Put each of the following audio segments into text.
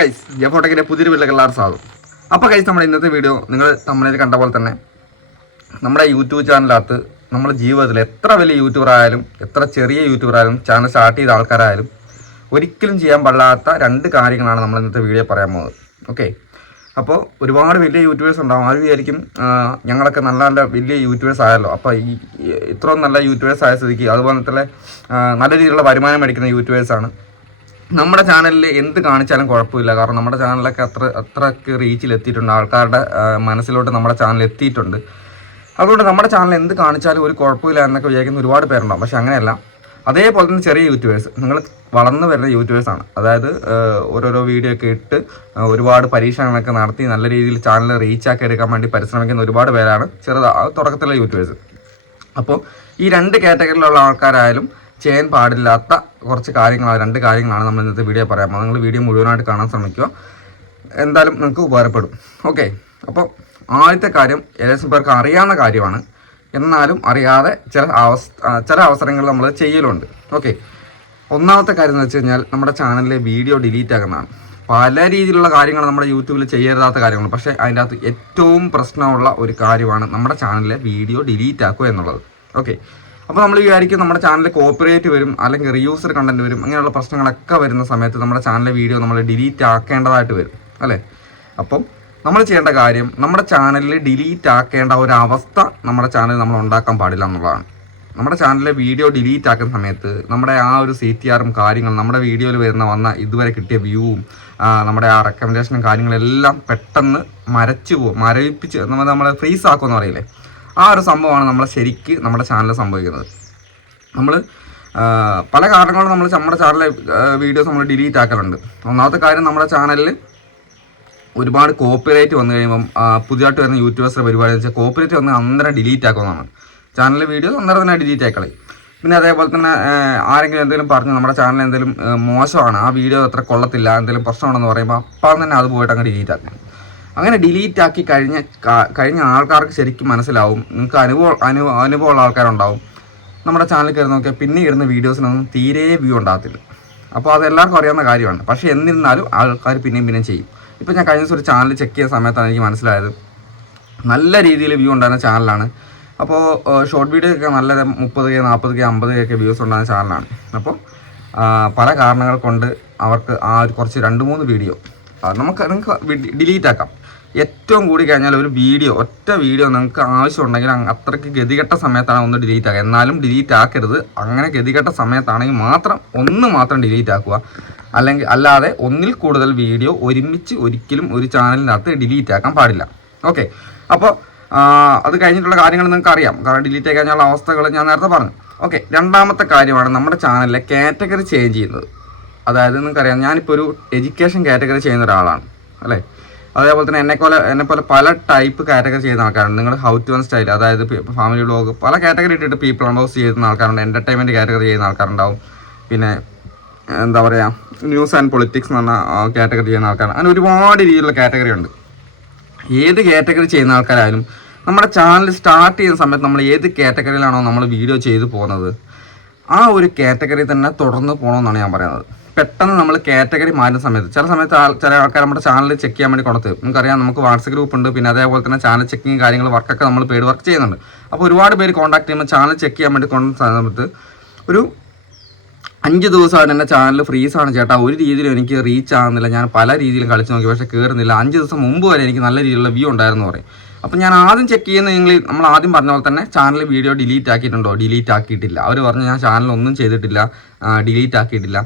Guys ഞാൻ ഫോട്ടോക്കിന്റെ പുതിയൊരു വീട്ടിലേക്ക് എല്ലാവരും സ്വാഗതം. അപ്പോൾ ഗൈസ് നമ്മുടെ ഇന്നത്തെ വീഡിയോ നിങ്ങൾ നമ്മളിത് കണ്ട പോലെ തന്നെ നമ്മുടെ യൂട്യൂബ് ചാനലിനകത്ത് നമ്മുടെ ജീവിതത്തിൽ എത്ര വലിയ യൂട്യൂബർ ആയാലും എത്ര ചെറിയ യൂട്യൂബർ ആയാലും ചാനൽ സ്റ്റാർട്ട് ചെയ്ത ആൾക്കാരായാലും ഒരിക്കലും ചെയ്യാൻ പാടില്ലാത്ത രണ്ട് കാര്യങ്ങളാണ് നമ്മൾ ഇന്നത്തെ വീഡിയോ പറയാൻ പോകുന്നത്. ഓക്കെ അപ്പോൾ ഒരുപാട് വലിയ യൂട്യൂബേഴ്സ് ഉണ്ടാവും. ആരും വിചാരിക്കും ഞങ്ങളൊക്കെ നല്ല നല്ല വലിയ യൂട്യൂബേഴ്സ് ആയല്ലോ. അപ്പോൾ ഈ ഇത്രയും നല്ല യൂട്യൂബേഴ്സ് ആയ സ്ഥിതിക്ക് അതുപോലെ തന്നെ നല്ല രീതിയിലുള്ള വരുമാനം മേടിക്കുന്ന യൂട്യൂബേഴ്സാണ് നമ്മുടെ ചാനലിൽ എന്ത് കാണിച്ചാലും കുഴപ്പമില്ല. കാരണം നമ്മുടെ ചാനലൊക്കെ അത്ര അത്രയ്ക്ക് റീച്ചിൽ എത്തിയിട്ടുണ്ട് ആൾക്കാരുടെ മനസ്സിലോട്ട് നമ്മുടെ ചാനൽ എത്തിയിട്ടുണ്ട്. അതുകൊണ്ട് നമ്മുടെ ചാനൽ എന്ത് കാണിച്ചാലും ഒരു കുഴപ്പമില്ല എന്നൊക്കെ വിചാരിക്കുന്ന ഒരുപാട് പേരുണ്ടാവും. പക്ഷെ അങ്ങനെയല്ല. അതേപോലെ തന്നെ ചെറിയ യൂട്യൂബേഴ്സ് നിങ്ങൾ വളർന്നു വരുന്ന യൂട്യൂബേഴ്സാണ് അതായത് ഓരോരോ വീഡിയോ ഒക്കെ ഇട്ട് ഒരുപാട് പരീക്ഷണങ്ങളൊക്കെ നടത്തി നല്ല രീതിയിൽ ചാനൽ റീച്ചാക്കി എടുക്കാൻ വേണ്ടി പരിശ്രമിക്കുന്ന ഒരുപാട് പേരാണ് ചെറുതാ തുടക്കത്തിലുള്ള യൂട്യൂബേഴ്സ് അപ്പോൾ ഈ രണ്ട് കാറ്റഗറിയിലുള്ള ആൾക്കാരായാലും ചെയ്യാൻ പാടില്ലാത്ത കുറച്ച് കാര്യങ്ങളാണ് രണ്ട് കാര്യങ്ങളാണ് നമ്മൾ ഇന്നത്തെ വീഡിയോ പറയാം നിങ്ങൾ വീഡിയോ മുഴുവനായിട്ട് കാണാൻ ശ്രമിക്കുക. എന്തായാലും നിങ്ങൾക്ക് ഉപകാരപ്പെടും. ഓക്കെ അപ്പോൾ ആദ്യത്തെ കാര്യം ഏകദേശം പേർക്ക് അറിയാവുന്ന കാര്യമാണ്. എന്നാലും അറിയാതെ ചില അവസ്ഥ ചില അവസരങ്ങളിൽ നമ്മൾ ചെയ്യലുണ്ട്. ഓക്കെ ഒന്നാമത്തെ കാര്യം എന്ന് വെച്ച് കഴിഞ്ഞാൽ നമ്മുടെ ചാനലിലെ വീഡിയോ ഡിലീറ്റ് ആകുന്നതാണ് പല രീതിയിലുള്ള കാര്യങ്ങൾ നമ്മുടെ യൂട്യൂബിൽ ചെയ്യരുതാത്ത കാര്യങ്ങൾ പക്ഷേ അതിന്റെ അകത്ത് ഏറ്റവും പ്രശ്നമുള്ള ഒരു കാര്യമാണ് നമ്മുടെ ചാനലിലെ വീഡിയോ ഡിലീറ്റ് ആക്കുക എന്നുള്ളത്. ഓക്കെ അപ്പോൾ നമ്മൾ വിചാരിക്കും നമ്മുടെ ചാനൽ കോപ്പറേറ്റ് വരും അല്ലെങ്കിൽ റിയൂസർ കണ്ടന്റ് വരും അങ്ങനെയുള്ള പ്രശ്നങ്ങളൊക്കെ വരുന്ന സമയത്ത് നമ്മുടെ ചാനലിലെ വീഡിയോ നമ്മൾ ഡിലീറ്റ് ആക്കേണ്ടതായിട്ട് വരും അല്ലേ? അപ്പം നമ്മൾ ചെയ്യേണ്ട കാര്യം നമ്മുടെ ചാനലിൽ ഡിലീറ്റ് ആക്കേണ്ട ഒരു അവസ്ഥ നമ്മുടെ ചാനൽ നമ്മൾ ഉണ്ടാക്കാൻ പാടില്ല എന്നുള്ളതാണ്. നമ്മുടെ ചാനലിലെ വീഡിയോ ഡിലീറ്റ് ആക്കുന്ന സമയത്ത് നമ്മുടെ ആ ഒരു സി ടി ആറും കാര്യങ്ങളും നമ്മുടെ വീഡിയോയിൽ വരുന്ന വന്ന ഇതുവരെ കിട്ടിയ വ്യൂവും നമ്മുടെ ആ റെക്കമെൻഡേഷനും കാര്യങ്ങളെല്ലാം പെട്ടെന്ന് മരച്ചു പോകും മരവിപ്പിച്ച് നമ്മൾ നമ്മൾ ഫ്രീസ് ആക്കുമെന്ന് പറയില്ലേ? ആ ഒരു സംഭവമാണ് നമ്മൾ ശരിക്ക് നമ്മുടെ ചാനലിൽ സംഭവിക്കുന്നത്. നമ്മൾ പല കാരണങ്ങളും നമ്മൾ നമ്മുടെ ചാനലിലെ വീഡിയോസ് നമ്മൾ ഡിലീറ്റ് ആക്കലുണ്ട്. ഒന്നാമത്തെ കാര്യം നമ്മുടെ ചാനലിൽ ഒരുപാട് കോപ്പിറൈറ്റ് വന്നു കഴിയുമ്പം പുതിയതായിട്ട് വരുന്ന യൂട്യൂബേഴ്സിന്റെ പരിപാടി എന്ന് വെച്ചാൽ കോപ്പിറൈറ്റ് വന്ന് അന്നേരം ഡിലീറ്റ് ആക്കുന്നതാണ്. ചാനലിലെ വീഡിയോസ് അന്നേരം തന്നെ ഡിലീറ്റ് ആക്കളി പിന്നെ അതേപോലെ തന്നെ ആരെങ്കിലും എന്തെങ്കിലും പറഞ്ഞു നമ്മുടെ ചാനൽ എന്തെങ്കിലും മോശമാണ് ആ വീഡിയോ അത്ര കൊള്ളത്തില്ല എന്തെങ്കിലും പ്രശ്നമാണെന്ന് പറയുമ്പോൾ അപ്പം തന്നെ അത് പോയിട്ട് അങ്ങ് ഡിലീറ്റ് ആക്കണം അങ്ങനെ ഡിലീറ്റ് ആക്കി കഴിഞ്ഞ കഴിഞ്ഞ ആൾക്കാർക്ക് ശരിക്കും മനസ്സിലാവും. നിങ്ങൾക്ക് അനുഭവം അനുഭവ അനുഭവമുള്ള ആൾക്കാരുണ്ടാവും. നമ്മുടെ ചാനൽ കയറി നോക്കിയാൽ പിന്നെ ഇടുന്ന വീഡിയോസിനൊന്നും തീരെ വ്യൂ ഉണ്ടാകത്തില്ല. അപ്പോൾ അതെല്ലാവർക്കും അറിയാവുന്ന കാര്യമാണ്. പക്ഷേ എന്നിരുന്നാലും ആൾക്കാർ പിന്നെയും പിന്നെയും ചെയ്യും. ഇപ്പോൾ ഞാൻ കഴിഞ്ഞ ദിവസം ഒരു ചാനൽ ചെക്ക് ചെയ്യുന്ന സമയത്താണ് എനിക്ക് മനസ്സിലായത്. നല്ല രീതിയിൽ വ്യൂ ഉണ്ടായിരുന്ന ചാനലാണ് അപ്പോൾ ഷോർട്ട് വീഡിയോ ഒക്കെ നല്ല മുപ്പത് കെ നാൽപ്പത് കെ അമ്പത് കെ ഒക്കെ വ്യൂസ് ഉണ്ടായിരുന്ന ചാനലാണ് അപ്പോൾ പല കാരണങ്ങൾ കൊണ്ട് അവർക്ക് ആ ഒരു കുറച്ച് രണ്ട് മൂന്ന് വീഡിയോ നമുക്ക് നിങ്ങൾക്ക് ഡിലീറ്റ് ആക്കാം. ഏറ്റവും കൂടി കഴിഞ്ഞാൽ ഒരു വീഡിയോ ഒറ്റ വീഡിയോ നിങ്ങൾക്ക് ആവശ്യമുണ്ടെങ്കിൽ അത്രയ്ക്ക് ഗതികെട്ട സമയത്താണ് ഒന്ന് ഡിലീറ്റ് ആക്കുക. എന്നാലും ഡിലീറ്റ് ആക്കരുത്. അങ്ങനെ ഗതികെട്ട സമയത്താണെങ്കിൽ മാത്രം ഒന്ന് മാത്രം ഡിലീറ്റ് ആക്കുക. അല്ലെങ്കിൽ അല്ലാതെ ഒന്നിൽ കൂടുതൽ വീഡിയോ ഒരുമിച്ച് ഒരിക്കലും ഒരു ചാനലിനകത്ത് ഡിലീറ്റ് ആക്കാൻ പാടില്ല. ഓക്കെ അപ്പോൾ അത് കഴിഞ്ഞിട്ടുള്ള കാര്യങ്ങൾ നിങ്ങൾക്ക് അറിയാം. കാരണം ഡിലീറ്റ് ആക്കാനുള്ള അവസ്ഥകൾ ഞാൻ നേരത്തെ പറഞ്ഞു. ഓക്കെ രണ്ടാമത്തെ കാര്യമാണ് നമ്മുടെ ചാനലിലെ കാറ്റഗറി ചേഞ്ച് ചെയ്യുന്നത്. അതായത് നിങ്ങൾക്കറിയാം ഞാനിപ്പോൾ ഒരു എഡ്യൂക്കേഷൻ കാറ്റഗറി ചെയ്യുന്ന ഒരാളാണ്. അല്ലേ? അതേപോലെ തന്നെ എന്നെ പോലെ എന്നെ പോലെ ടൈപ്പ് കാറ്റഗറി ചെയ്യുന്ന ആൾക്കാരുണ്ട്. നിങ്ങൾ ഹൗ ടു വൺ സ്റ്റൈൽ അതായത് ഫാമിലി വ്ളോഗ് പല കാറ്റഗറി ഇട്ടിട്ട് പീപ്പിൾ അണ്ടോസ് ചെയ്യുന്ന ആൾക്കാരുണ്ട്. എന്റർടൈൻമെന്റ് കാറ്റഗറി ചെയ്യുന്ന ആൾക്കാരുണ്ടാവും. പിന്നെ എന്താ പറയുക ന്യൂസ് ആൻഡ് പൊളിറ്റിക്സ് എന്ന് പറഞ്ഞ കാറ്റഗറി ചെയ്യുന്ന ആൾക്കാർ അങ്ങനെ ഒരുപാട് രീതിയിലുള്ള കാറ്റഗറി ഉണ്ട്. ഏത് കാറ്റഗറി ചെയ്യുന്ന ആൾക്കാരായാലും നമ്മുടെ ചാനൽ സ്റ്റാർട്ട് ചെയ്യുന്ന സമയത്ത് നമ്മൾ ഏത് കാറ്റഗറിയിലാണോ നമ്മൾ വീഡിയോ ചെയ്തു പോകുന്നത് ആ ഒരു കാറ്റഗറി തന്നെ തുടർന്ന് പോകണമെന്നാണ് ഞാൻ പറയുന്നത്. പെട്ടെന്ന് നമ്മൾ കാറ്റഗറി മാറ്റുന്ന സമയത്ത് ചില സമയത്ത് ചില ആൾക്കാർ നമ്മുടെ ചാനൽ ചെക്ക് ചെയ്യാൻ വേണ്ടി കൊടുത്ത് നമുക്കറിയാം നമുക്ക് വാട്സപ്പ് ഗ്രൂപ്പ് ഉണ്ട്. പിന്നെ അതേപോലെ തന്നെ ചാനൽ ചെക്കിങ് കാര്യങ്ങൾ വർക്കൊക്കെ നമ്മൾ പെയ്ഡ് വർക്ക് ചെയ്യുന്നുണ്ട്. അപ്പോൾ ഒരുപാട് പേര് കോൺടാക്ട് ചെയ്യുമ്പോൾ ചാനൽ ചെക്ക് ചെയ്യാൻ വേണ്ടി കൊണ്ട സമയത്ത് ഒരു അഞ്ച് ദിവസമായിട്ട് എന്റെ ചാനൽ ഫ്രീസാണ് ചേട്ടാ. ഒരു രീതിയിലും എനിക്ക് റീച്ച് ആകുന്നില്ല ഞാൻ പല രീതിയിലും കളിച്ച് നോക്കി. പക്ഷേ കയറുന്നില്ല അഞ്ച് ദിവസം മുമ്പ് വരെ എനിക്ക് നല്ല രീതിയിലുള്ള വ്യൂ ഉണ്ടായിരുന്നു പറയും. അപ്പോൾ ഞാൻ ആദ്യം ചെക്ക് ചെയ്യുന്ന നിങ്ങൾ നമ്മൾ ആദ്യം പറഞ്ഞ പോലെ തന്നെ ചാനൽ വീഡിയോ ഡിലീറ്റ് ആക്കിയിട്ടുണ്ടോ? ഡിലീറ്റ് ആക്കിയിട്ടില്ല. അവർ പറഞ്ഞു ഞാൻ ചാനൽ ഒന്നും ചെയ്തിട്ടില്ല. ഡിലീറ്റ് ആക്കിയിട്ടില്ല.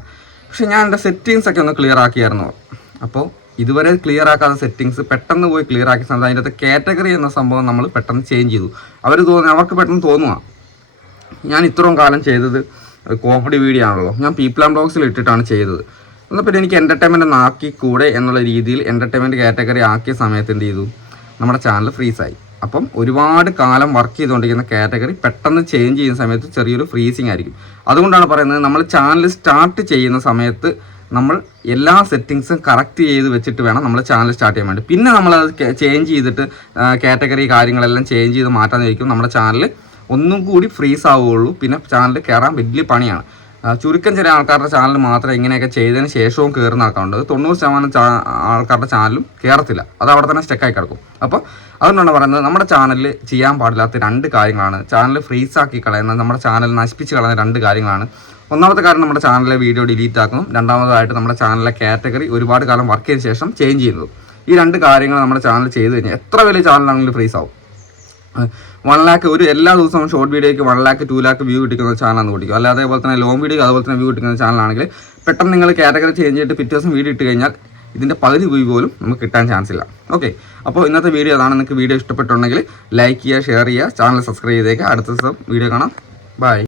പക്ഷേ ഞാൻ എന്റെ സെറ്റിങ്സ് ഒക്കെ ഒന്ന് ക്ലിയർ ആക്കിയായിരുന്നു. അപ്പോൾ ഇതുവരെ ക്ലിയർ ആക്കാത്ത സെറ്റിങ്സ് പെട്ടെന്ന് പോയി ക്ലിയർ ആക്കിയ സമയത്ത് അതിന്റെ അകത്ത് കാറ്റഗറി എന്ന സംഭവം നമ്മൾ പെട്ടെന്ന് ചേഞ്ച് ചെയ്തു. അവർ തോന്നി അവർക്ക് പെട്ടെന്ന് തോന്നുക ഞാൻ ഇത്രയും കാലം ചെയ്തത് കോമഡി വീഡിയോ ആണല്ലോ. ഞാൻ ആൻഡ് ബ്ലോഗ്സിൽ ഇട്ടിട്ടാണ് ചെയ്തത്. എന്നാൽ പിന്നെ എനിക്ക് എന്റർടൈൻമെന്റ് ഒന്ന് ആക്കി കൂടെ എന്നുള്ള രീതിയിൽ എന്റർടൈൻമെന്റ് കാറ്റഗറി ആക്കിയ സമയത്ത് എന്ത് ചെയ്തു? നമ്മുടെ ചാനൽ ഫ്രീസായി അപ്പം ഒരുപാട് കാലം വർക്ക് ചെയ്തുകൊണ്ടിരിക്കുന്ന കാറ്റഗറി പെട്ടെന്ന് ചേഞ്ച് ചെയ്യുന്ന സമയത്ത് ചെറിയൊരു ഫ്രീസിങ് ആയിരിക്കും. അതുകൊണ്ടാണ് പറയുന്നത് നമ്മൾ ചാനൽ സ്റ്റാർട്ട് ചെയ്യുന്ന സമയത്ത് നമ്മൾ എല്ലാ സെറ്റിങ്സും കറക്റ്റ് ചെയ്ത് വെച്ചിട്ട് വേണം നമ്മൾ ചാനൽ സ്റ്റാർട്ട് ചെയ്യാൻ വേണ്ടി. പിന്നെ നമ്മൾ അത് ചേഞ്ച് ചെയ്തിട്ട് കാറ്റഗറി കാര്യങ്ങളെല്ലാം ചേഞ്ച് ചെയ്ത് മാറ്റാൻ നമ്മുടെ ചാനൽ ഒന്നും കൂടി ഫ്രീസ് ആവുകയുള്ളൂ. പിന്നെ ചാനൽ കയറാൻ വലിയ പണിയാണ്. ചുരുക്കം ചില ആൾക്കാരുടെ ചാനൽ മാത്രമേ ഇങ്ങനെയൊക്കെ ചെയ്തതിന് ശേഷവും കയറുന്ന ആൾക്കാരുണ്ട് തൊണ്ണൂറ് ശതമാനം ആൾക്കാരുടെ ചാനലും കയറത്തില്ല അത് അവിടെ തന്നെ സ്റ്റെക്കായി കിടക്കും. അപ്പോൾ അതുകൊണ്ടാണ് പറയുന്നത് നമ്മുടെ ചാനലിൽ ചെയ്യാൻ പാടില്ലാത്ത രണ്ട് കാര്യങ്ങളാണ്. ചാനൽ ഫ്രീസ് ആക്കി കളയുന്ന നമ്മുടെ ചാനൽ നശിപ്പിച്ച് കളയുന്ന രണ്ട് കാര്യങ്ങളാണ്. ഒന്നാമത്തെ കാര്യം നമ്മുടെ ചാനലിലെ വീഡിയോ ഡിലീറ്റ് ആക്കുന്നു. രണ്ടാമതായിട്ട് നമ്മുടെ ചാനലിലെ കാറ്റഗറി ഒരുപാട് കാലം വർക്ക് ചെയ്ത ശേഷം ചേഞ്ച് ചെയ്യുന്നത് ഈ രണ്ട് കാര്യങ്ങൾ നമ്മുടെ ചാനൽ ചെയ്ത് കഴിഞ്ഞാൽ എത്ര വലിയ ചാനലാണെങ്കിലും ഫ്രീസ് ആവും. വൺ ലാക്ക് ഒരു എല്ലാ ദിവസവും ഷോർട്ട് വീഡിയോയ്ക്ക് one lakh two lakh view കിട്ടിക്കുന്ന ചാനലാണ് കൂട്ടിക്കും. അല്ലാതെ അതേപോലെ തന്നെ ലോങ് വീഡിയോ അതുപോലെ തന്നെ വ്യൂ കിട്ടുന്ന ചാനലാണെങ്കിൽ പെട്ടെന്ന് നിങ്ങൾ കാറ്റഗറി ചേഞ്ച് ചെയ്തിട്ട് പിറ്റേ ദിവസം വീഡിയോ ഇട്ട് കഴിഞ്ഞാൽ ഇതിന്റെ പകുതി വ്യൂ പോലും നമുക്ക് കിട്ടാൻ ചാൻസ് ഇല്ല. ഓക്കെ അപ്പോൾ ഇന്നത്തെ വീഡിയോ അതാണ് നിങ്ങൾക്ക് വീഡിയോ ഇഷ്ടപ്പെട്ടുണ്ടെങ്കിൽ ലൈക്ക് ചെയ്യുക ഷെയർ ചെയ്യുക ചാനൽ സബ്സ്ക്രൈബ് ചെയ്തേക്കുക അടുത്ത ദിവസം വീഡിയോ കാണാം. ബൈ